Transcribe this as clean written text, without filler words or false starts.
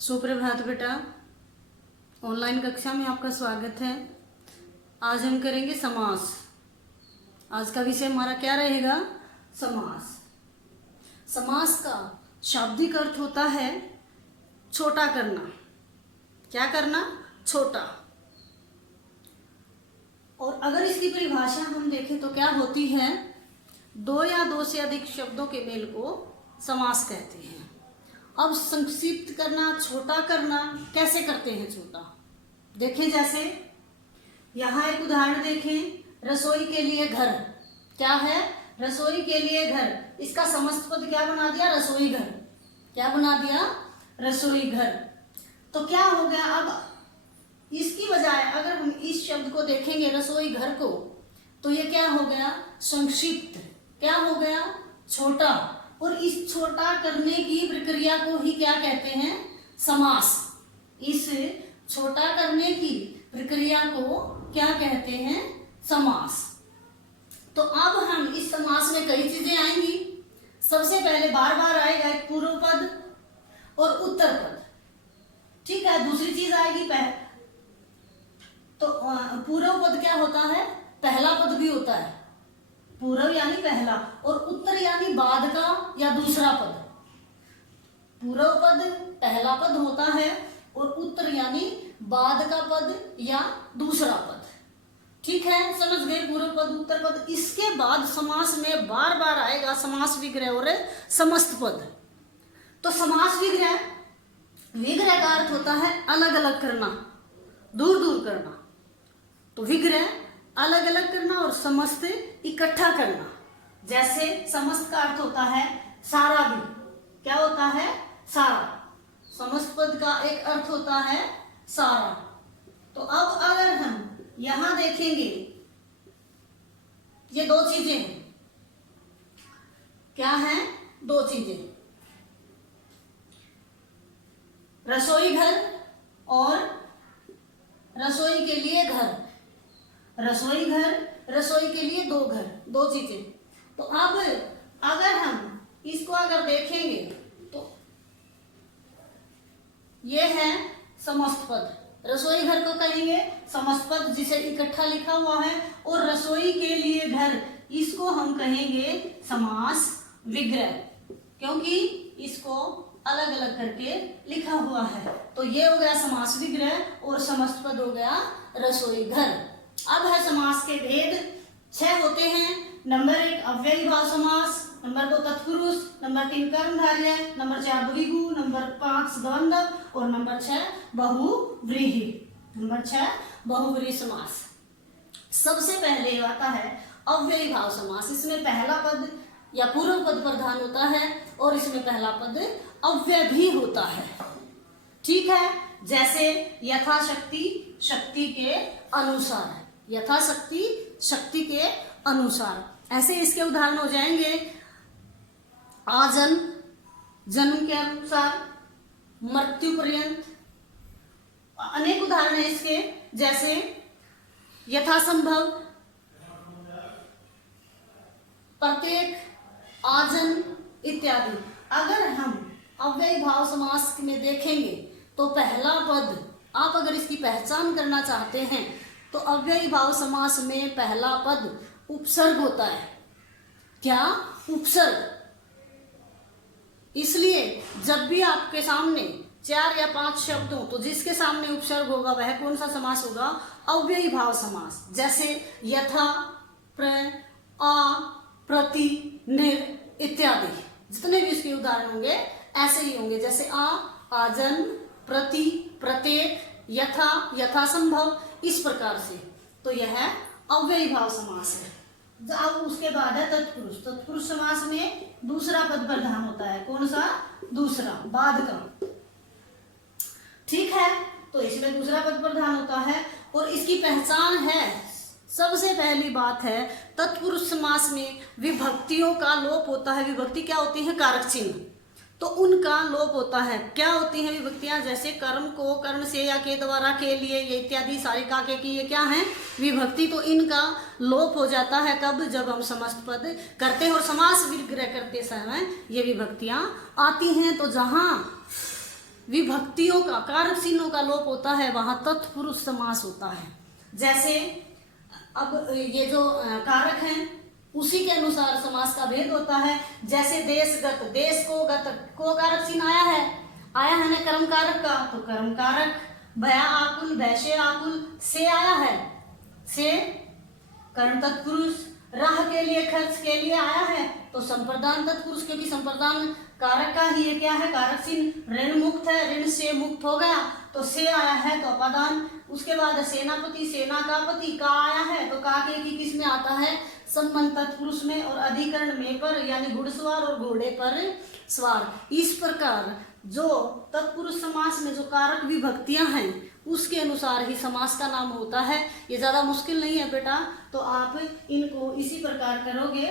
सुप्रभात बेटा, ऑनलाइन कक्षा में आपका स्वागत है। आज हम करेंगे समास। आज का विषय हमारा क्या रहेगा? समास। समास का शाब्दिक अर्थ होता है छोटा करना। क्या करना? छोटा। और अगर इसकी परिभाषा हम देखें तो क्या होती है? दो या दो से अधिक शब्दों के मेल को समास कहते हैं। अब संक्षिप्त करना, छोटा करना कैसे करते हैं? छोटा देखें, जैसे यहाँ एक उदाहरण देखें, रसोई के लिए घर। क्या है? रसोई के लिए घर। इसका समस्त पद क्या बना दिया? रसोई घर। क्या बना दिया? रसोई घर। तो क्या हो गया? अब इसकी बजाय अगर हम इस शब्द को देखेंगे, रसोई घर को, तो ये क्या हो गया? संक्षिप्त। क्या हो गया? छोटा। और इस छोटा करने की प्रक्रिया को ही क्या कहते हैं? समास। इस छोटा करने की प्रक्रिया को क्या कहते हैं? समास। तो अब हम इस समास में कई चीजें आएंगी। सबसे पहले बार बार आएगा एक पूर्व पद और उत्तर पद। ठीक है। दूसरी चीज आएगी तो पूर्व पद क्या होता है? पहला पद भी होता है। पूर्व यानी पहला, और उत्तर यानी बाद का या दूसरा पद। पूर्व पद पहला पद होता है और उत्तर यानी बाद का पद या दूसरा पद। ठीक है, समझ गए? पूर्व पद, उत्तर पद। इसके बाद समास में बार बार आएगा समास विग्रह और समस्त पद। तो समास विग्रह, विग्रह का अर्थ होता है अलग अलग करना, दूर दूर करना। तो विग्रह अलग अलग करना और समस्त इकट्ठा करना। जैसे समस्त का अर्थ होता है सारा भी। क्या होता है? सारा। समस्त पद का एक अर्थ होता है सारा। तो अब अगर हम यहां देखेंगे, ये दो चीजें हैं। क्या है? दो चीजें, रसोई घर और रसोई के लिए घर। रसोई घर, रसोई के लिए दो घर, दो चीजें। तो अब अगर हम इसको अगर देखेंगे तो ये है समस्त पद। रसोई घर को कहेंगे समस्त पद, जिसे इकट्ठा लिखा हुआ है, और रसोई के लिए घर, इसको हम कहेंगे समास विग्रह, क्योंकि इसको अलग अलग करके लिखा हुआ है। तो ये हो गया समास विग्रह और समस्त पद हो गया रसोई घर। अब है समास के भेद। 6 होते हैं। नंबर 1 अव्ययी भाव समास, नंबर 2 तत्पुरुष, नंबर 3 कर्मधारय, नंबर 4 द्विगु, नंबर 5 द्वंद्व और नंबर 6 बहुव्रीहि। नंबर 6 बहुव्रीहि समास। सबसे पहले आता है अव्ययी भाव समास। इसमें पहला पद या पूर्व पद प्रधान होता है और इसमें पहला पद अव्यय भी होता है। ठीक है। जैसे यथाशक्ति, शक्ति के अनुसार। यथाशक्ति, शक्ति के अनुसार। ऐसे इसके उदाहरण हो जाएंगे आजन्म, जन्म के अनुसार, मृत्यु पर्यंत। अनेक उदाहरण है इसके, जैसे यथासंभव, प्रत्येक, आजन्म इत्यादि। अगर हम अव्ययी भाव समास में देखेंगे तो पहला पद, आप अगर इसकी पहचान करना चाहते हैं तो अव्ययी भाव समास में पहला पद उपसर्ग होता है। क्या? उपसर्ग। इसलिए जब भी आपके सामने 4 या 5 शब्द हो तो जिसके सामने उपसर्ग होगा वह कौन सा समास होगा? अव्ययी भाव समास। जैसे यथा, प्र, आ, प्रति, निर इत्यादि। जितने भी इसके उदाहरण होंगे ऐसे ही होंगे। जैसे आ, आजन्म, प्रति, प्रत्येक, यथा, यथासंभव, इस प्रकार से। तो यह अव्ययी भाव समास है। अब उसके बाद है तत्पुरुष। तत्पुरुष समास में दूसरा पद प्रधान होता है। कौन सा? दूसरा, बाद का। ठीक है। तो इसमें दूसरा पद प्रधान होता है और इसकी पहचान है। सबसे पहली बात है तत्पुरुष समास में विभक्तियों का लोप होता है। विभक्ति क्या होती है? कारक चिन्ह। तो उनका लोप होता है। क्या होती हैं विभक्तियां? जैसे कर्म को कर्ण से या के द्वारा, के लिए, ये इत्यादि सारे काके की, ये क्या है? विभक्ति। तो इनका लोप हो जाता है कब? जब हम समस्त पद करते हैं और समास विग्रह करते समय ये विभक्तियां आती हैं। तो जहां विभक्तियों का, कारक चिन्हों का लोप होता है, वहां तत्पुरुष समास होता है। जैसे अब ये जो कारक हैं उसी के अनुसार समास का भेद होता है। जैसे देशगत, देश को गत को कारक चिन्ह आया है ना कर्म कारक का, तो कर्म कारक। भया आकुल, भैसे आकुल, से आया है, से कर्ण तत्पुरुष। राह के लिए, खर्च के लिए आया है तो संप्रदान तत्पुरुष, क्योंकि संप्रदान कारक का ही ये क्या है कारक चिन्ह। ऋण मुक्त है, ऋण से मुक्त हो गया तो से आया है तो अपादान। उसके बाद सेनापति, सेना का पति, का आया है तो का के की किस में आता है संबंध तत्पुरुष में, और अधिकरण में पर यानी घुड़सवार और घोड़े पर सवार। इस प्रकार जो तत्पुरुष समास में जो कारक विभक्तियां हैं उसके अनुसार ही समास का नाम होता है। ये ज़्यादा मुश्किल नहीं है बेटा, तो आप इनको इसी प्रकार करोगे